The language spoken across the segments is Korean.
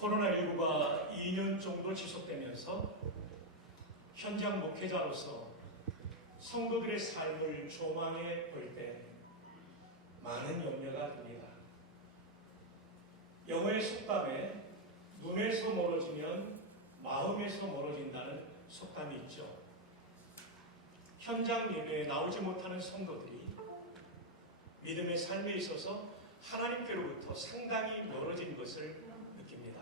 코로나19가 2년 정도 지속되면서 현장 목회자로서 성도들의 삶을 조망해 볼 때 많은 염려가 듭니다. 영어의 속담에 눈에서 멀어지면 마음에서 멀어진다는 속담이 있죠. 현장 예배에 나오지 못하는 성도들이 믿음의 삶에 있어서 하나님께로부터 상당히 멀어진 것을 느낍니다.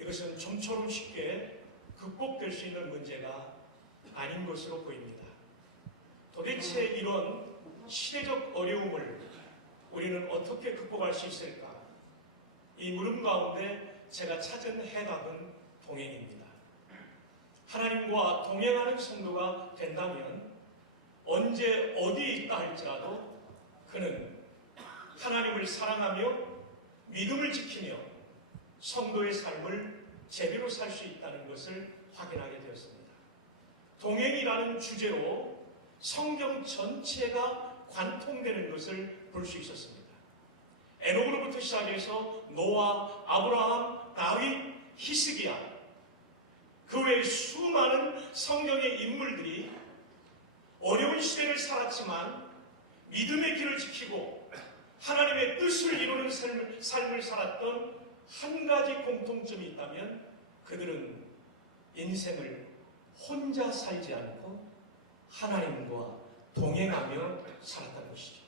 이것은 좀처럼 쉽게 극복될 수 있는 문제가 아닌 것으로 보입니다. 도대체 이런 시대적 어려움을 우리는 어떻게 극복할 수 있을까? 이 물음 가운데 제가 찾은 해답은 동행입니다. 하나님과 동행하는 성도가 된다면 언제 어디에 있다 할지라도 그는 하나님을 사랑하며 믿음을 지키며 성도의 삶을 제대로 살 수 있다는 것을 확인하게 되었습니다. 동행이라는 주제로 성경 전체가 관통되는 것을 볼 수 있었습니다. 에녹으로부터 시작해서 노아, 아브라함, 다윗, 히스기야, 그 외에 수많은 성경의 인물들이 어려운 시대를 살았지만 믿음의 길을 지키고 하나님의 뜻을 이루는 삶을 살았던 한 가지 공통점이 있다면 그들은 인생을 혼자 살지 않고 하나님과 동행하며 살았다는 것이죠.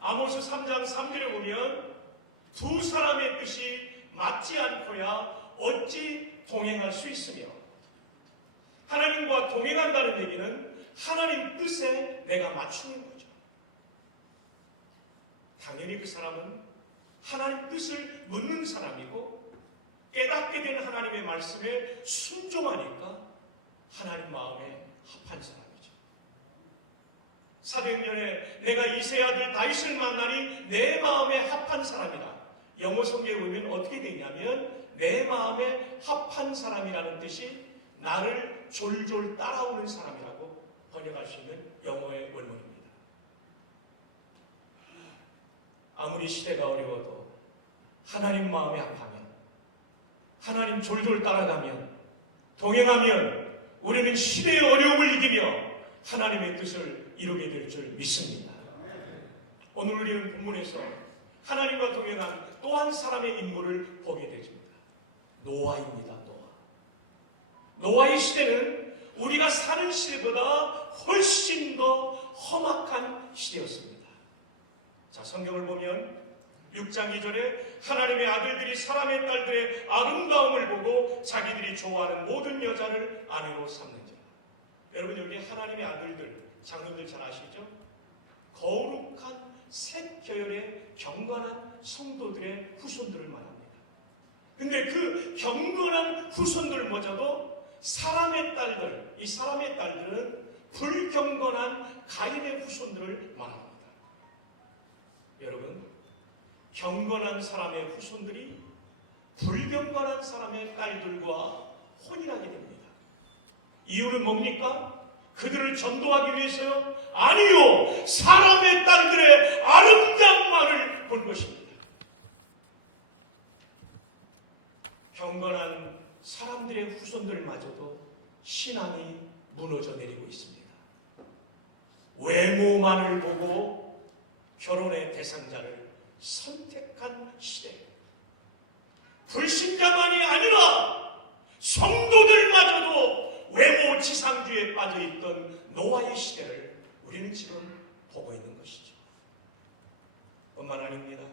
아모스 3장 3절에 보면 두 사람의 뜻이 맞지 않고야 어찌 동행할 수 있으며, 하나님과 동행한다는 얘기는 하나님 뜻에 내가 맞추는 거죠. 당연히 그 사람은 하나님 뜻을 묻는 사람이고 깨닫게 된 하나님의 말씀에 순종하니까 하나님 마음에 합한 사람이죠. 사도행전에 내가 이새의 아들 다윗을 만나니 내 마음에 합한 사람이다. 영어 성경에 보면 어떻게 되냐면 내 마음에 합한 사람이라는 뜻이 나를 졸졸 따라오는 사람이라고 번역할 수 있는 영어의 원문입니다. 아무리 시대가 어려워도 하나님 마음에 합하면, 하나님 졸졸 따라가면, 동행하면 우리는 시대의 어려움을 이기며 하나님의 뜻을 이루게 될 줄 믿습니다. 오늘 우리는 본문에서 하나님과 동행한 또 한 사람의 인물을 보게 되십니다. 노아입니다. 노아의 시대는 우리가 사는 시대보다 훨씬 더 험악한 시대였습니다. 자, 성경을 보면 6장 2절에 하나님의 아들들이 사람의 딸들의 아름다움을 보고 자기들이 좋아하는 모든 여자를 아내로 삼는지라. 여러분, 여기 하나님의 아들들, 장로들 잘 아시죠? 거룩한 색 계열의 경건한 성도들의 후손들을 말합니다. 근데 그 경건한 후손들마저도 사람의 딸들, 이 사람의 딸들은 불경건한 가인의 후손들을 말합니다. 여러분, 경건한 사람의 후손들이 불경건한 사람의 딸들과 혼인하게 됩니다. 이유는 뭡니까? 그들을 전도하기 위해서요? 아니요! 사람의 딸들의 아름다움만을 본 것입니다. 경건한 사람들의 후손들마저도 신앙이 무너져 내리고 있습니다. 외모만을 보고 결혼의 대상자를 선택한 시대. 불신자만이 아니라 성도들마저도 외모 지상주의에 빠져있던 노아의 시대를 우리는 지금 보고 있는 것이죠. 뿐만 아닙니다.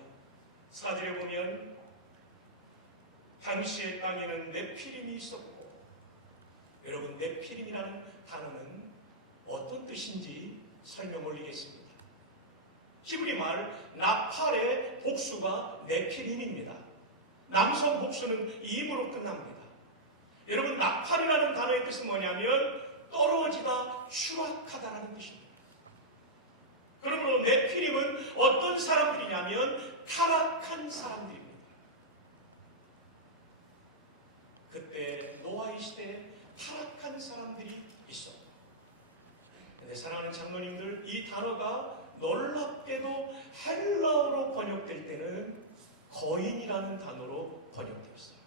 4절에 보면 당시의 땅에는 네피림이 있었고, 여러분, 네피림이라는 단어는 어떤 뜻인지 설명 올리겠습니다. 히브리 말 나팔의 복수가 네피림입니다. 남성 복수는 임으로 끝납니다. 여러분, 나팔이라는 단어의 뜻은 뭐냐면 떨어지다, 추락하다라는 뜻입니다. 그러므로 네피림은 어떤 사람들이냐면 타락한 사람들입니다. 그때 노아의 시대에 타락한 사람들이 있었고, 그런데 사랑하는 장로님들, 이 단어가 놀랍게도 헬라어로 번역될 때는 거인이라는 단어로 번역되었어요.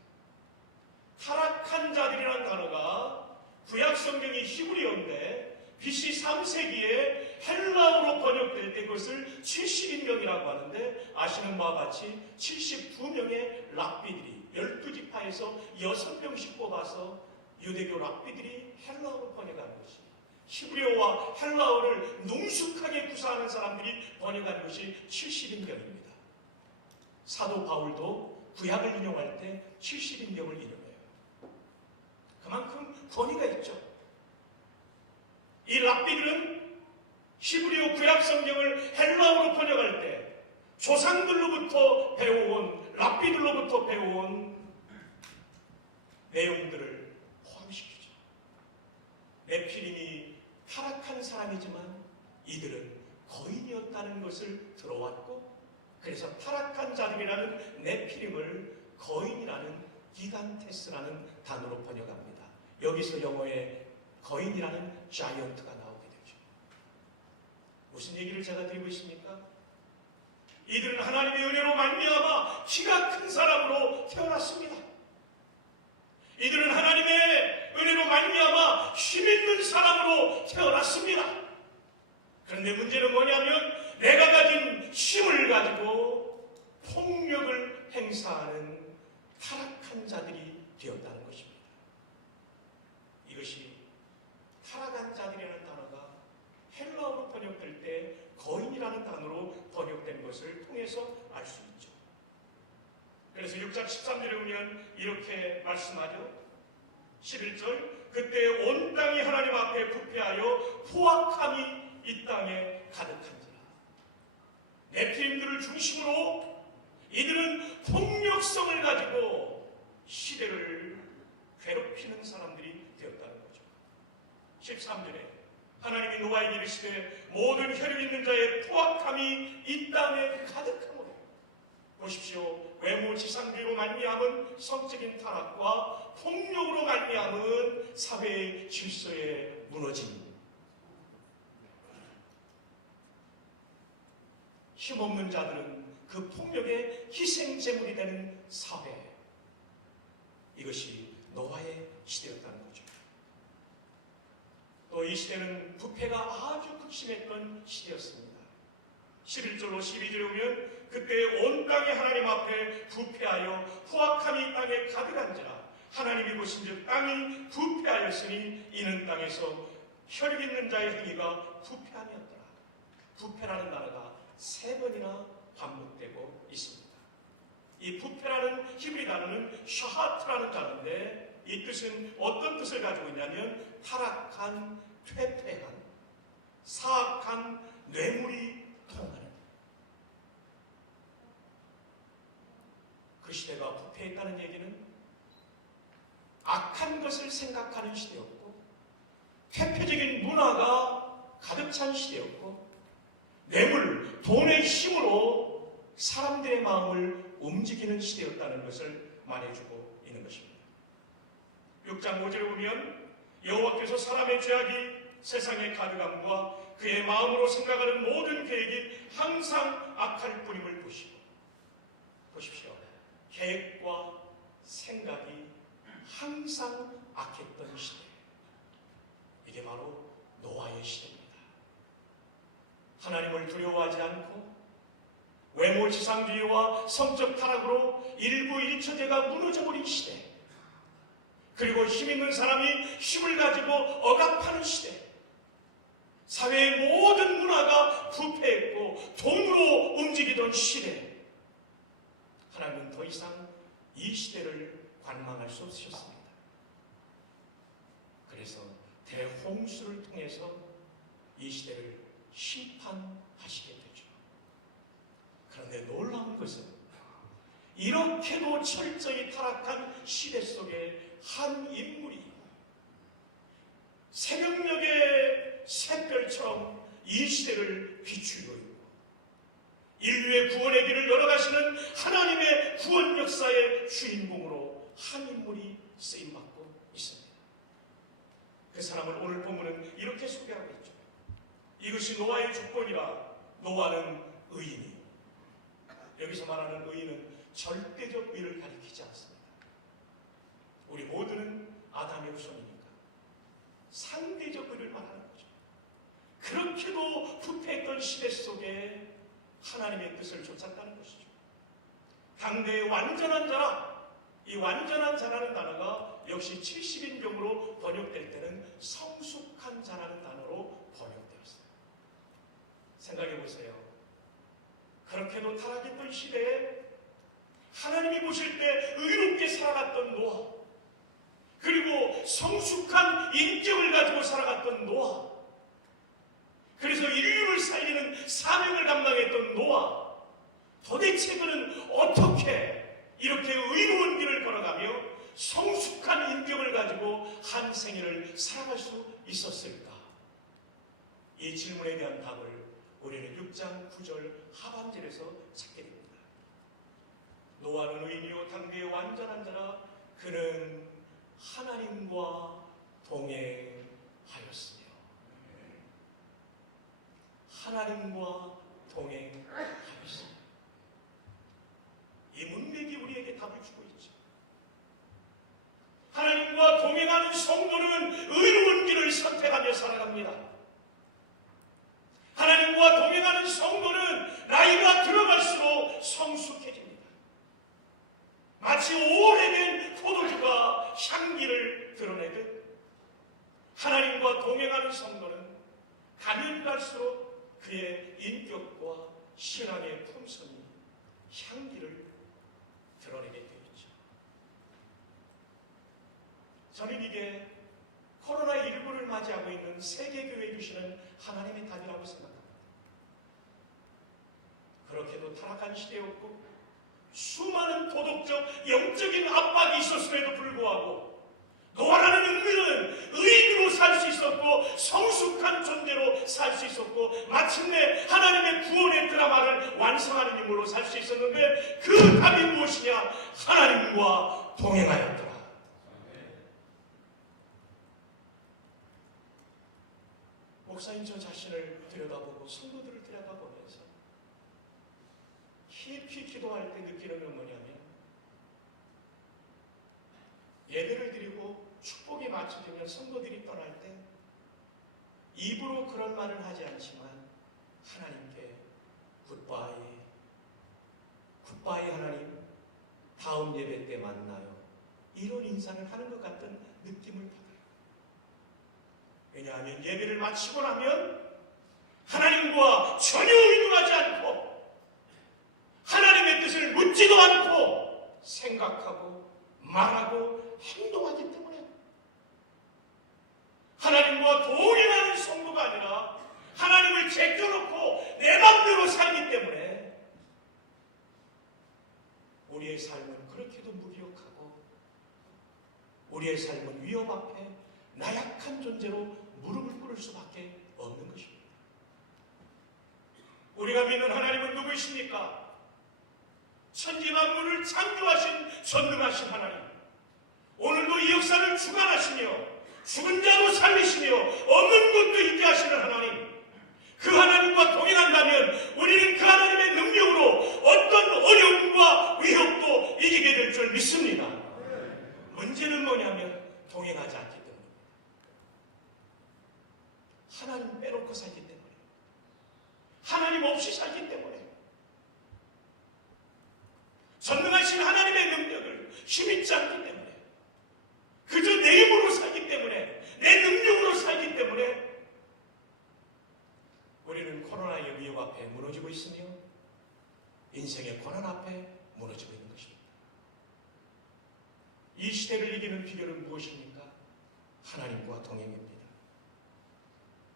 타락한 자들이라는 단어가 구약 성경이 히브리어인데 BC 3세기에 헬라어로 번역될 때 그것을 70인명이라고 하는데, 아시는 바와 같이 72명의 랍비들이 12지파에서 6명씩 뽑아서 유대교 랍비들이 헬라어로 번역하는 것이, 히브리어와 헬라어를 능숙하게 구사하는 사람들이 번역하는 것이 70인명입니다. 사도 바울도 구약을 인용할 때 70인명을 인용해요. 그만큼 권위가 있죠. 이 랍비들은 히브리어 구약 성경을 헬라어로 번역할 때 조상들로부터 배워온, 랍비들로부터 배워온 내용들을 포함시키죠. 네피림이 타락한 사람이지만 이들은 거인이었다는 것을 들어왔고, 그래서 타락한 자들이라는 네피림을 거인이라는 기간테스라는 단어로 번역합니다. 여기서 영어에 거인이라는 자이언트가 나오게 되죠. 무슨 얘기를 제가 드리고 있습니까? 이들은 하나님의 은혜로 말미암아 키가 큰 사람으로 태어났습니다. 이들은 하나님의 은혜로 말미암아 힘있는 사람으로 태어났습니다. 그런데 문제는 뭐냐면 내가 가진 힘을 가지고 폭력을 행사하는 타락한 자들이 되었다는 것입니다. 이것이 타락한 자들이라는 단어가 헬라어로 번역될 때 거인이라는 단어로 번역된 것을 통해서 알 수 있죠. 그래서 6장 13절에 보면 이렇게 말씀하죠. 11절, 그때 온 땅이 하나님 앞에 부패하여 포악함이 이 땅에 가득한지라. 네피림들을 중심으로 이들은 폭력성을 가지고 시대를 괴롭히는 사람들이 되었다는 거죠. 13절에 하나님이 노아에게 이르시되 모든 혈육 있는 자의 포악함이 이 땅에 가득하므로. 보십시오. 외모 지상주의로 말미암은 성적인 타락과 폭력으로 말미암은 사회의 질서의 무너짐. 힘없는 자들은 그 폭력의 희생제물이 되는 사회. 이것이 노아의 시대였다는 거죠. 또 이 시대는 부패가 아주 극심했던 시대였습니다. 11절로 12절에 오면 그때 온 땅이 하나님 앞에 부패하여 포악함이 땅에 가득한지라. 하나님이 보신즉 땅이 부패하였으니 이는 땅에서 혈육 있는 자의 행위가 부패함이었더라. 부패라는 단어가 3번이나 반복되고 있습니다. 이 부패라는 히브리 단어는 샤하트라는 단어인데, 이 뜻은 어떤 뜻을 가지고 있냐면 타락한, 퇴폐한, 사악한 뇌물이 통하는. 그 시대가 부패했다는 얘기는 악한 것을 생각하는 시대였고, 퇴폐적인 문화가 가득 찬 시대였고, 뇌물, 돈의 힘으로 사람들의 마음을 움직이는 시대였다는 것을 말해주고 있는 것입니다. 6장 5절에 보면 여호와께서 사람의 죄악이 세상의 가득함과 그의 마음으로 생각하는 모든 계획이 항상 악할 뿐임을 보시고. 보십시오. 계획과 생각이 항상 악했던 시대. 이게 바로 노아의 시대입니다. 하나님을 두려워하지 않고 외모지상주의와 성적 타락으로 일부 일처제가 무너져버린 시대. 그리고 힘있는 사람이 힘을 가지고 억압하는 시대. 사회의 모든 문화가 부패했고 돈으로 움직이던 시대. 하나님은 더 이상 이 시대를 관망할 수 없으셨습니다. 그래서 대홍수를 통해서 이 시대를 심판하시게 되죠. 그런데 놀라운 것은 이렇게도 철저히 타락한 시대 속에 한 인물이 새벽녘의 샛별처럼 이 시대를 비추고 있고, 인류의 구원의 길을 열어가시는 하나님의 구원 역사의 주인공으로 한 인물이 쓰임받고 있습니다. 그 사람을 오늘 본문은 이렇게 소개하고 있죠. 이것이 노아의 조건이라. 노아는 의인이. 여기서 말하는 의인은 절대적 의를 가리키지 않습니다. 후손이니까 상대적 의를 말하는 거죠. 그렇게도 부패했던 시대 속에 하나님의 뜻을 쫓았다는 것이죠. 당대의 완전한 자라, 이 완전한 자라는 단어가 역시 70인종으로 번역될 때는 성숙한 자라는 단어로 번역되었어요. 생각해 보세요. 그렇게도 타락했던 시대에 하나님이 보실 때 의롭게 살아갔던 노아, 그리고 성숙한 인격을 가지고 살아갔던 노아, 그래서 인류를 살리는 사명을 감당했던 노아, 도대체 그는 어떻게 이렇게 의로운 길을 걸어가며 성숙한 인격을 가지고 한 생애를 살아갈 수 있었을까? 이 질문에 대한 답을 우리는 6장 9절 하반절에서 찾게 됩니다. 노아는 의인이요 당대의 완전한 자라, 그는 하나님과 동행하였으며. 하나님과 동행하였으며. 이 문맥이 우리에게 답을 주고 있죠. 하나님과 동행하는 성도는 의로운 길을 선택하며 살아갑니다. 하나님과 동행하는 성도는 나이가 들어갈수록 성숙해집니다. 마치 오래된 포도주가 향기를 드러내듯 하나님과 동행하는 성도는 가면 갈수록 그의 인격과 신앙의 품성이 향기를 드러내게 되어 있죠. 저는 이게 코로나19를 맞이하고 있는 세계교회에 주시는 하나님의 답이라고 생각합니다. 그렇게도 타락한 시대였고 수많은 도덕적, 영적인 압박이 있었음에도 불구하고 노아라는 은밀은 의인으로 살 수 있었고 성숙한 존재로 살 수 있었고 마침내 하나님의 구원의 드라마를 완성하는 인물로 살 수 있었는데 그 답이 무엇이냐? 하나님과 동행하였더라. 목사님, 저 자신을 들여다보고 성도들을 들여다보면서 깊이 기도할 때 느끼는 건 뭐냐면 예배를 드리고 축복이 맞춰지면 성도들이 떠날 때 입으로 그런 말을 하지 않지만 하나님께 굿바이 하나님, 다음 예배 때 만나요, 이런 인사를 하는 것 같은 느낌을 받아요. 왜냐하면 예배를 마치고 나면 하나님과 전혀 의논하지 않고 하나님의 뜻을 묻지도 않고 생각하고 말하고 행동하기 때문에 하나님과 동행하는 성도가 아니라 하나님을 제껴놓고 내 맘대로 살기 때문에 우리의 삶은 그렇게도 무기력하고 우리의 삶은 위험 앞에 나약한 존재로 무릎을 꿇을 수밖에 없는 것입니다. 우리가 믿는 하나님은 누구이십니까? 천지만물을 창조하신 전능하신 하나님, 오늘도 이 역사를 주관하시며 죽은 자도 살리시며 없는 것도 있게 하시는 하나님, 그 하나님과 동행한다면 우리는 그 하나님의 능력으로 어떤 어려움과 위협도 이기게 될 줄 믿습니다. 문제는 뭐냐면 동행하지 않기 때문입니다. 하나님 빼놓고 살기 때문에, 하나님 없이 살기 때문에, 전능하신 하나님의 능력을 힘입지 않기 때문에, 그저 내 힘으로 살기 때문에, 내 능력으로 살기 때문에 우리는 코로나의 위협 앞에 무너지고 있으며 인생의 고난 앞에 무너지고 있는 것입니다. 이 시대를 이기는 비결은 무엇입니까? 하나님과 동행입니다.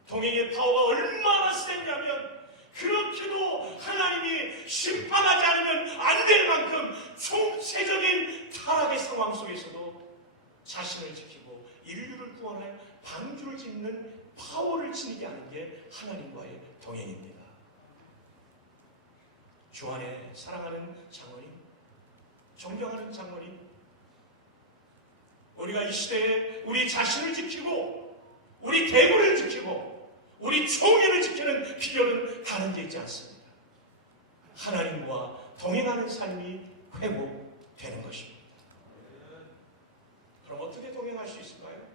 동행의 파워가 얼마나 세냐면 그렇게도 하나님이 심판하지 않으면 안 될 만큼 총체적인 타락의 상황 속에서도 자신을 지키고 인류를 구원할 방주를 짓는 파워를 지니게 하는 게 하나님과의 동행입니다. 주 안에 사랑하는 장로님, 존경하는 장로님, 우리가 이 시대에 우리 자신을 지키고 우리 대구를 지키고 우리 총회를 지키는 비결은 다른 데 있지 않습니다. 하나님과 동행하는 삶이 회복되는 것입니다. 그럼 어떻게 동행할 수 있을까요?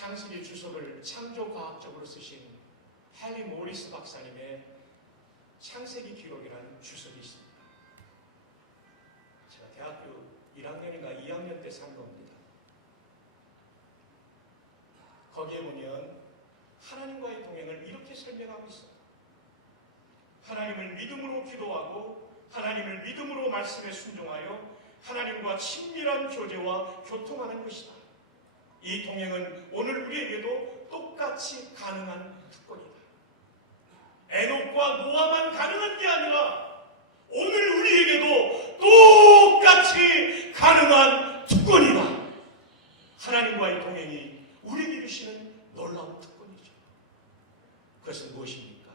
창세기 주석을 창조과학적으로 쓰신 헨리 모리스 박사님의 창세기 기록이라는 주석이 있습니다. 제가 대학교 1학년인가 2학년 때 산 겁니다. 거기에 보면 하나님과의 동행을 이렇게 설명하고 있어요. 하나님을 믿음으로 기도하고 하나님을 믿음으로 말씀에 순종하여 하나님과 친밀한 교제와 교통하는 것이다. 이 동행은 오늘 우리에게도 똑같이 가능한 특권이다. 에녹과 노아만 가능한 게 아니라 오늘 우리에게도 똑같이 가능한 특권이다. 하나님과의 동행이 우리에게 주시는 놀라운 특권이죠. 그것은 무엇입니까?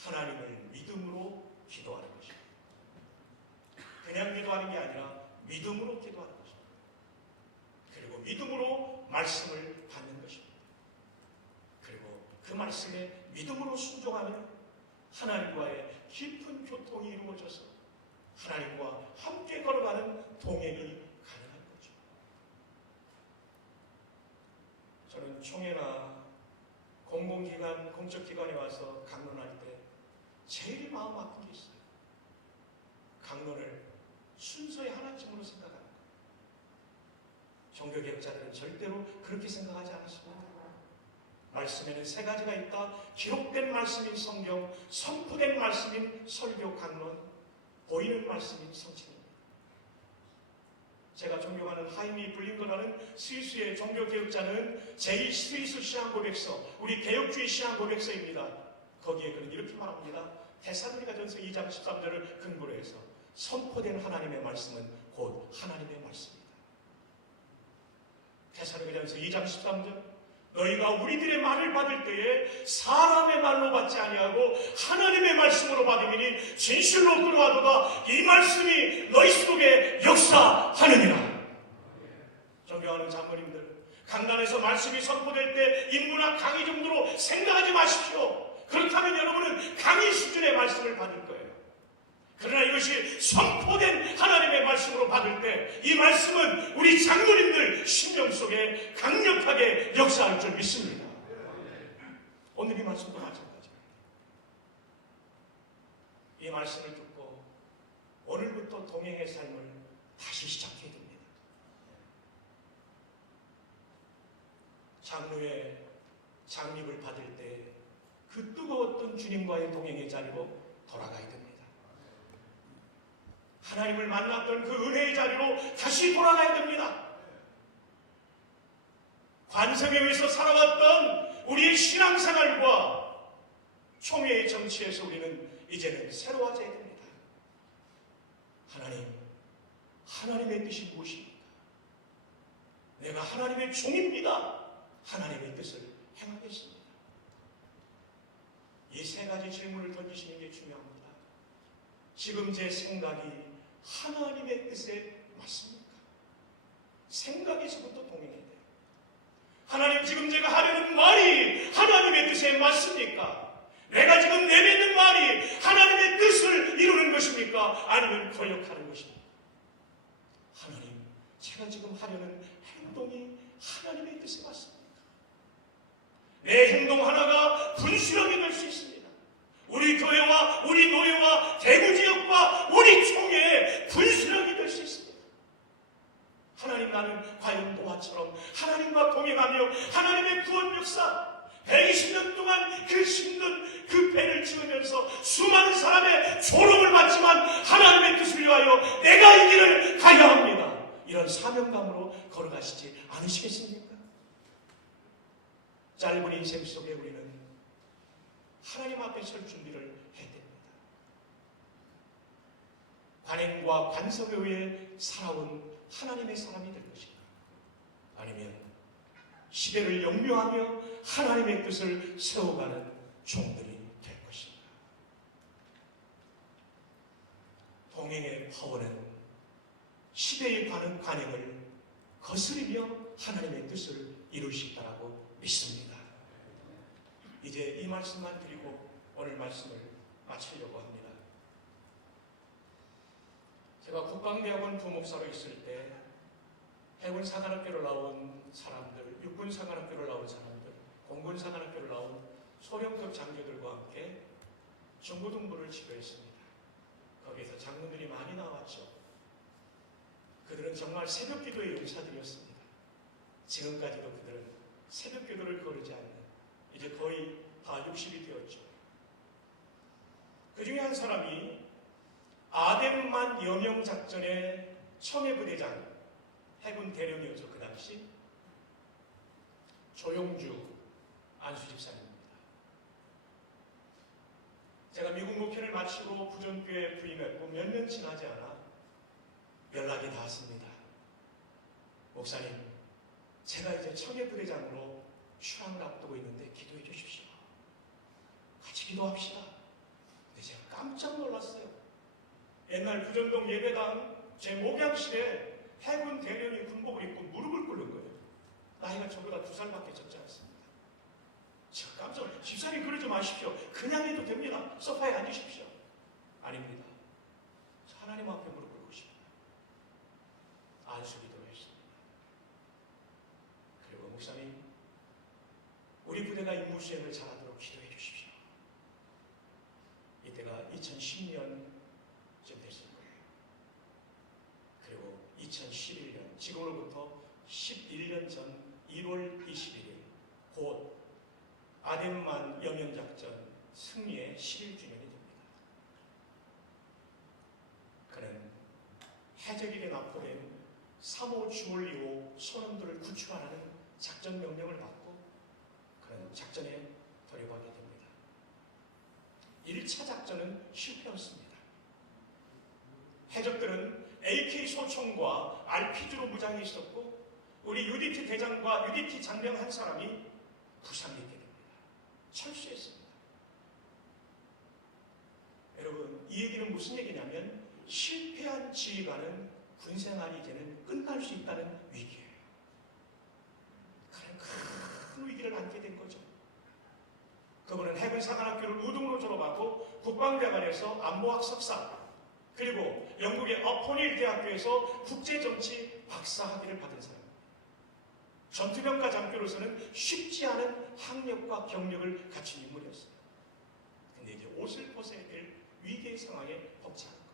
하나님을 믿음으로 기도하는 것입니다. 그냥 기도하는 게 아니라 믿음으로 기도하는 것입니다. 그리고 믿음으로 말씀을 받는 것입니다. 그리고 그 말씀에 믿음으로 순종하면 하나님과의 깊은 교통이 이루어져서 하나님과 함께 걸어가는 동행이 가능한 거죠. 저는 총회나 공공기관, 공적기관에 와서 강론할 때 제일 마음 아픈 게 있어요. 강론을 순서의 하나쯤으로 생각하는 거예요. 종교개혁자들은 절대로 그렇게 생각하지 않았습니다. 말씀에는 세 가지가 있다. 기록된 말씀인 성경, 선포된 말씀인 설교 강론, 보이는 말씀인 성찬입니다. 제가 존경하는 하이미 블링거라는 스위스의 종교개혁자는 제2스위스 시한고백서, 우리 개혁주의 시한고백서입니다. 거기에 그는 이렇게 말합니다. 데살로니가전서 2장 13절을 근거로 해서 선포된 하나님의 말씀은 곧 하나님의 말씀입니다. 데살로니가전서 2장 13절, 너희가 우리들의 말을 받을 때에 사람의 말로 받지 아니하고 하나님의 말씀으로 받으니 진실로 그러하도다. 이 말씀이 너희 속에 역사하느니라. 존경하는 장로님들, 강단에서 말씀이 선포될 때 인문학 강의 정도로 생각하지 마십시오. 그렇다면 여러분은 강의 수준의 말씀을 받을 거예요. 그러나 이것이 선포된 하나님의 말씀으로 받을 때 이 말씀은 우리 장로님들 심령 속에 강력하게 역사할 줄 믿습니다. 오늘 이 말씀도 마찬가지입니다. 이 말씀을 듣고 오늘부터 동행의 삶을 다시 시작해야 됩니다. 장로의 장립을 받을 때 그 뜨거웠던 주님과의 동행의 자리로 돌아가야 됩니다. 하나님을 만났던 그 은혜의 자리로 다시 돌아가야 됩니다. 관성에 의해서 살아왔던 우리의 신앙생활과 총회의 정치에서 우리는 이제는 새로워져야 됩니다. 하나님의 뜻이 무엇입니까? 내가 하나님의 종입니다. 하나님의 뜻을 행하겠습니다. 이 세 가지 질문을 던지시는 게 중요합니다. 지금 제 생각이 하나님의 뜻에 맞습니까? 생각에서부터 동행해야 돼요. 하나님, 지금 제가 하려는 말이 하나님의 뜻에 맞습니까? 내가 지금 내뱉는 말이 하나님의 뜻을 이루는 것입니까? 아니면 거역하는 것입니까? 하나님, 제가 지금 하려는 행동이 하나님의 뜻에 맞습니까? 내 행동 하나가 분수령이 될 수 있습니다. 우리 교회와 우리 노예와 대구 지역과 우리 총회의 분수령이 될 수 있습니다. 하나님, 나는 과연 노아처럼 하나님과 동행하며 하나님의 구원 역사 120년 동안 그 힘든 그 배를 지으면서 수많은 사람의 조롱을 받지만 하나님의 뜻을 위하여 내가 이 길을 가야 합니다. 이런 사명감으로 걸어가시지 않으시겠습니까? 짧은 인생 속에 우리는 하나님 앞에 설 준비를 해야 됩니다. 관행과 관성에 의해 살아온 하나님의 사람이 될 것인가? 아니면 시대를 역류하며 하나님의 뜻을 세워가는 종들이 될 것인가? 동행의 파워는 시대의 관행을 거스르며 하나님의 뜻을 이룰 수 있다고 믿습니다. 이제 이 말씀만 드리고 오늘 말씀을 마치려고 합니다. 제가 국방대학원 부목사로 있을 때 해군 사관학교를 나온 사람들, 육군 사관학교를 나온 사람들, 공군 사관학교를 나온 소령급 장교들과 함께 중고등부를 지도했습니다. 거기에서 장군들이 많이 나왔죠. 그들은 정말 새벽기도의 용사들이었습니다. 지금까지도 그들은 새벽기도를 거르지 않는, 이제 거의 다 60이 되었죠. 그 중에 한 사람이 아덴만 여명작전의 청해부대장, 해군 대령이었죠. 그 당시 조용주 안수 집사님입니다. 제가 미국 목회를 마치고 부전교회에 부임했고 몇 년 지나지 않아 연락이 닿았습니다. 목사님, 제가 이제 청해부대장으로 출항을 앞두고 있는데 기도해 주십시오. 같이 기도합시다. 근데 제가 깜짝 놀랐어요. 옛날 부전동 예배당 제 목양실에 해군 대령이 군복을 입고 무릎을 꿇는 거예요. 나이가 저보다 2살밖에 적지 않습니다. 제가 깜짝 놀랐어요. 집사님 그러지 마십시오. 그냥 해도 됩니다. 소파에 앉으십시오. 아닙니다. 하나님 앞에 무릎 꿇고 싶어요. 안수기도를 했습니다. 그리고 목사님, 우리 부대가 임무 수행을 잘하도록 기도해 주십시오. 이때가 2010년쯤 됐을 거예요. 그리고 2011년, 지금으로부터 11년 전 1월 21일, 곧 아덴만 여명작전 승리의 11주년이 됩니다. 그는 해적에게 납포된 3호 주월 2호 소놈들을 구출하라는 작전 명령을 받고 그는 작전에 돌입하게 됩니다. 1차 작전은 실패였습니다. 해적들은 AK 소총과 RPG로 무장해 있었고 우리 UDT 대장과 UDT 장병 한 사람이 부상이 있게 됩니다. 철수했습니다. 여러분, 이 얘기는 무슨 얘기냐면 실패한 지휘관은 군생활이 이제는 끝날 수 있다는 위기예요. 그런 큰 위기를 안게 된 거죠. 그분은 해군 사관학교를 우등으로 졸업하고 국방대학원에서 안보학 석사, 그리고 영국의 어포닐 대학교에서 국제정치 박사학위를 받은 사람입니다. 전투병과 장교로서는 쉽지 않은 학력과 경력을 갖춘 인물이었어요. 근데 이제 옷을 벗어야 될 위기의 상황에 벅찬 거예요.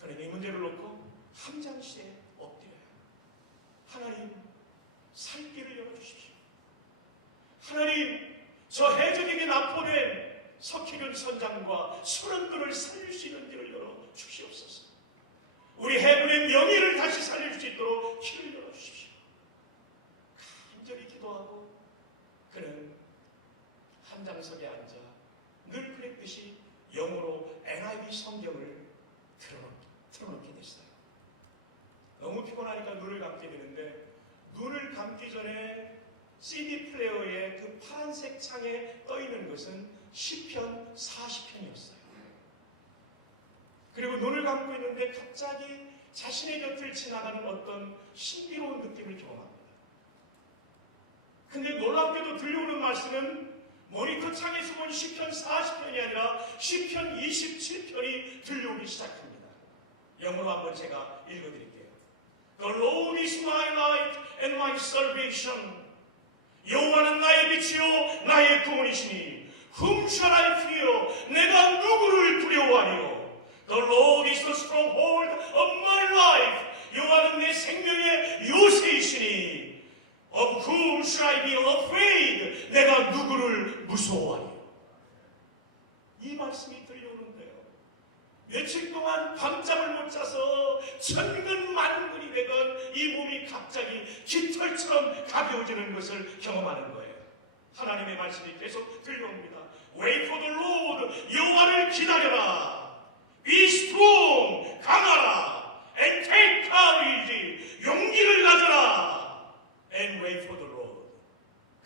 그는 이 문제를 놓고 함장실에 엎드려요. 하나님, 살 길을 열어주십시오. 하나님, 저 해적에게 납포된 석희균 선장과 소련들을 살릴 수 있는 길을 열어주시옵소서. 우리 해군의 명예를 다시 살릴 수 있도록 길을 열어주십시오. 간절히 기도하고 그는 함장석에 앉아 늘 그랬듯이 영어로 NIV 성경을 틀어놓게 됐어요. 너무 피곤하니까 눈을 감게 되는데 눈을 감기 전에 CD 플레이어의 그 파란색 창에 떠있는 것은 시편 40편이었어요. 그리고 눈을 감고 있는데 갑자기 자신의 곁을 지나가는 어떤 신비로운 느낌을 경험합니다. 근데 놀랍게도 들려오는 말씀은 모니터 창에서 본 시편 40편이 아니라 시편 27편이 들려오기 시작합니다. 영어로 한번 제가 읽어드릴게요. The Lord is my light and my salvation. 여호와는 나의 빛이요 나의 구원이시니 Whom shall I fear? 내가 누구를 두려워하리요? The Lord is the stronghold of my life. 여호와는 내 생명의 요새이시니 Of whom shall I be afraid? 내가 누구를 무서워하리요? 이 말씀이 들려오는데요. 며칠 동안 밤잠을 못 자서 천근만근이 되던 이 몸이 갑자기 깃털처럼 가벼워지는 것을 경험하는 거예요. 하나님의 말씀이 계속 들려옵니다. Wait for the Lord. 여호와를 기다려라. Be strong. 강하라. And take courage. 용기를 가져라. And wait for the Lord.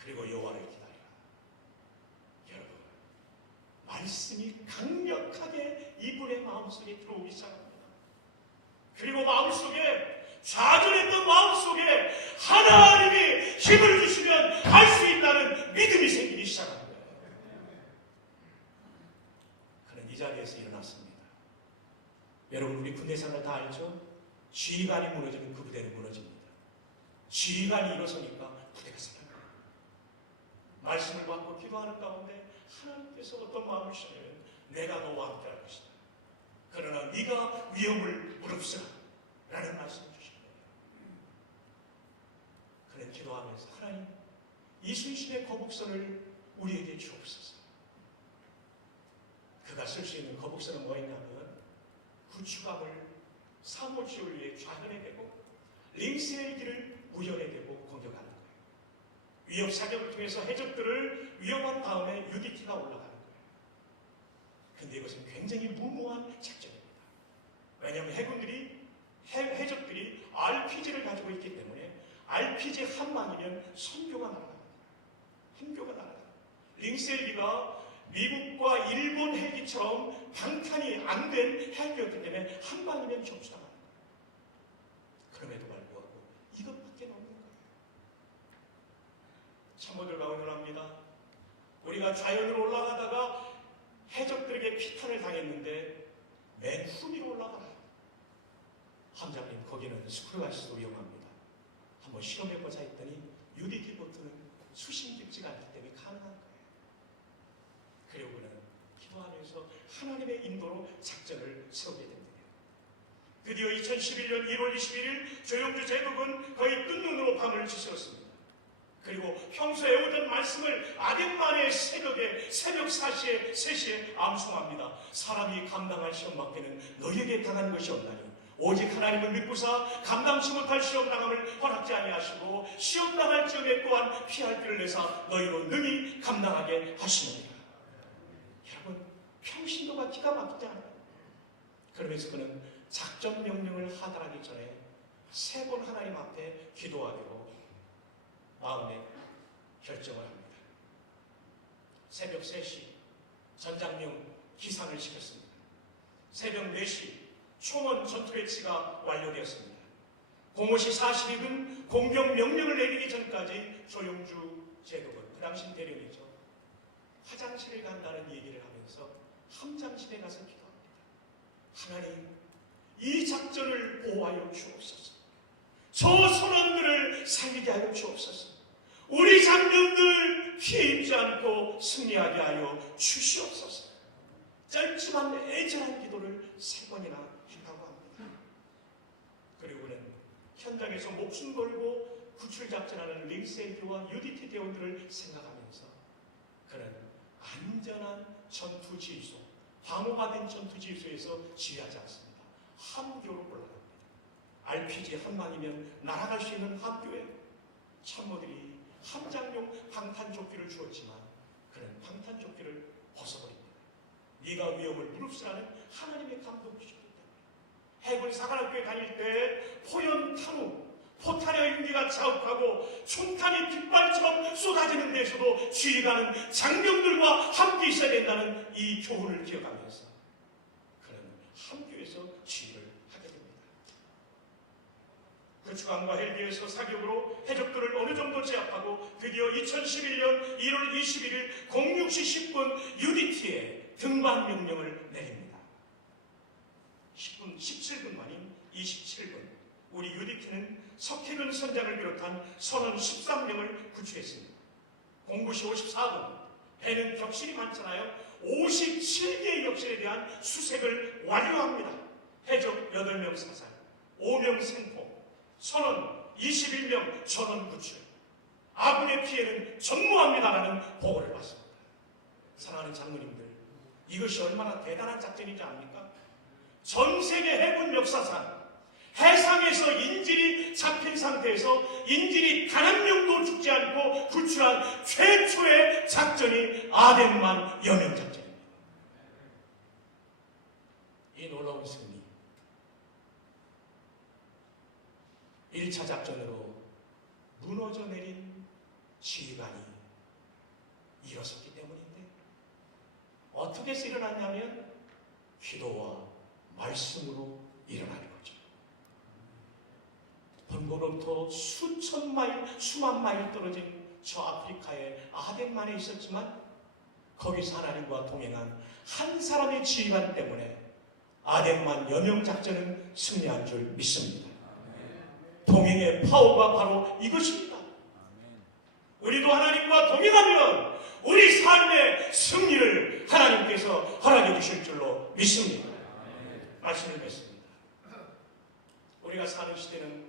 그리고 여호와를 기다려라. 여러분, 말씀이 강력하게 이분의 마음속에 들어오기 시작합니다. 그리고 마음속에 좌절했던 마음속에 하나님이 힘을 주시면 갈 수 있다는 믿음이 생기기 시작합니다. 그는 이 자리에서 일어났습니다. 여러분, 우리 군대생활 다 알죠? 지휘관이 무너지면 그 부대는 무너집니다. 지휘관이 일어서니까 부대가 살아나요. 말씀을 받고 기도하는 가운데 하나님께서 어떤 마음을 주시냐면 내가 너와 함께 할 것이다. 그러나 네가 위험을 무릅쓰라 라는 말씀을 주신 거예요. 그는 기도하면서 하나님 이순신의 거북선을 우리에게 주옵소서. 그가 쓸 수 있는 거북선은 뭐였냐면 구축함을 사모지를 위해 좌현에 대고 링스의 길을 우연에 대고 공격하는 거예요. 위협 사격을 통해서 해적들을 위협한 다음에 UDT가 올라가는 거예요. 근데 이것은 굉장히 무모한 작전입니다. 왜냐하면 해적들이 RPG를 가지고 있기 때문에 RPG 한 방이면 선교가 날아갑니다. 선교가 날아갑니다. 링셀기가 미국과 일본 헬기처럼 방탄이 안 된 헬기였기 때문에 한 방이면 접수당하는 거예요. 그럼에도 불구하고 이것밖에 없는 거예요. 참모들과 의논합니다. 우리가 좌연으로 올라가다가 해적들에게 피탄을 당했는데 맨 후미로 올라가라. 함장님 거기는 스크루가 있어도 위험합니다. 한번 실험해보자 했더니 UDT 보트는 수심 깊지가 않기 때문에 가능한 거예요. 그리고 그는 기도하면서 하나님의 인도로 작전을 세우게 됩니다. 드디어 2011년 1월 21일 조영주 제독은 거의 뜬 눈으로 밤을 지새웠습니다. 그리고 평소에 오던 말씀을 아덴만의 새벽에 새벽 4시에 3시에 암송합니다. 사람이 감당할 시험밖에는 너희에게 당한 것이 없나니 오직 하나님을 믿고사 감당치 못할 시험당함을 허락지 아니하시고 시험당할 즈음에 또한 피할 길을 내사 너희로 능히 감당하게 하시느니라. 여러분 평신도가 기가 막히지 않아요. 그러면서 그는 작전 명령을 하달하기 전에 3번 하나님 앞에 기도하기로 마음에 결정을 합니다. 새벽 3시 전장용 기상을 시켰습니다. 새벽 4시 총원 전투 배치가 완료되었습니다. 05시 42분 공격 명령을 내리기 전까지 조영주 제독은 그 당시 대령이죠. 화장실에 간다는 얘기를 하면서 함장실에 가서 기도합니다. 하나님 이 작전을 보호하여 주옵소서. 저 선원들을 살리게 하여 주옵소서. 우리 장병들 피해 입지 않고 승리하게 하여 주시옵소서. 짧지만 애절한 기도를 3번이나 했다고 합니다. 그리고 그는 현장에서 목숨 걸고 구출작전하는 링셀기와 UDT 대원들을 생각하면서 그는 안전한 전투지휘소, 방어받은 전투지휘소에서 지휘하지 않습니다. 함교로 올라갑니다. RPG 한 방이면 날아갈 수 있는 함교에 참모들이 함장용 방탄조끼를 주었지만 그는 방탄조끼를 벗어버립니다. 네가 위험을 무릅쓰라는 하나님의 감동을 주셨기 때문에 해군 사관학교에 다닐 때 포연 탄우, 포탄의 윤기가 자욱하고 총탄이 깃발처럼 쏟아지는 데서도 지휘관은 장병들과 함께 있어야 된다는 이 교훈을 기억하면서 그는 함교에서 지휘를 하게 됩니다. 구축함과 헬기에서 사격으로 해적들을 어느 정도 제압하고 드디어 2011년 1월 21일 06시 10분 UDT에 등반 명령을 내립니다. 10분, 17분 만인 27분 우리 UDT는 석혜근 선장을 비롯한 선원 13명을 구출했습니다. 09시 54분 배는 격실이 많잖아요. 57개의 격실에 대한 수색을 완료합니다. 해적 8명 사살, 5명 생포, 선원 21명 전원 구출. 아군의 피해는 전무합니다라는 보고를 받습니다. 사랑하는 장로님들, 이것이 얼마나 대단한 작전인지 압니까? 전 세계 해군 역사상 해상에서 인질이 잡힌 상태에서 인질이 단 한 명도 죽지 않고 구출한 최초의 작전이 아덴만 여명작전입니다. 이 놀라운 승리, 1차 작전으로 무너져 내린 지휘관이 일어섰기 때문인데 어떻게 해서 일어났냐면 기도와 말씀으로 일어나는 거죠. 본고로부터 수천 마일, 수만 마일 떨어진 저 아프리카의 아덴만에 있었지만 거기서 하나님과 동행한 한 사람의 지휘관 때문에 아덴만 여명작전은 승리한 줄 믿습니다. 동행의 파워가 바로 이것입니다. 우리도 하나님과 동행하면 우리 삶의 승리를 하나님께서 허락해 주실 줄로 믿습니다. 말씀을 맺습니다. 우리가 사는 시대는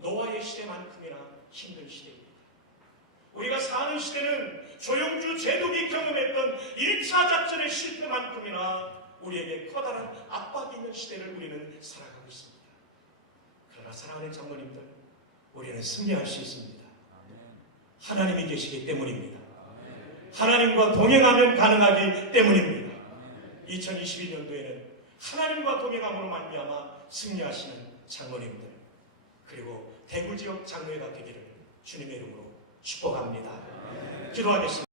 노아의 시대만큼이나 힘든 시대입니다. 우리가 사는 시대는 조영주 제독이 경험했던 1차 작전의 실패만큼이나 우리에게 커다란 압박이 있는 시대를 우리는 살아가고 있습니다. 그러나 사랑하는 장로님들, 우리는 승리할 수 있습니다. 하나님이 계시기 때문입니다. 하나님과 동행하면 가능하기 때문입니다. 2021년도에는 하나님과 동행함으로 말미암아 승리하시는 장로님들, 그리고 대구 지역 장로회가 되기를 주님의 이름으로 축복합니다. 기도하겠습니다.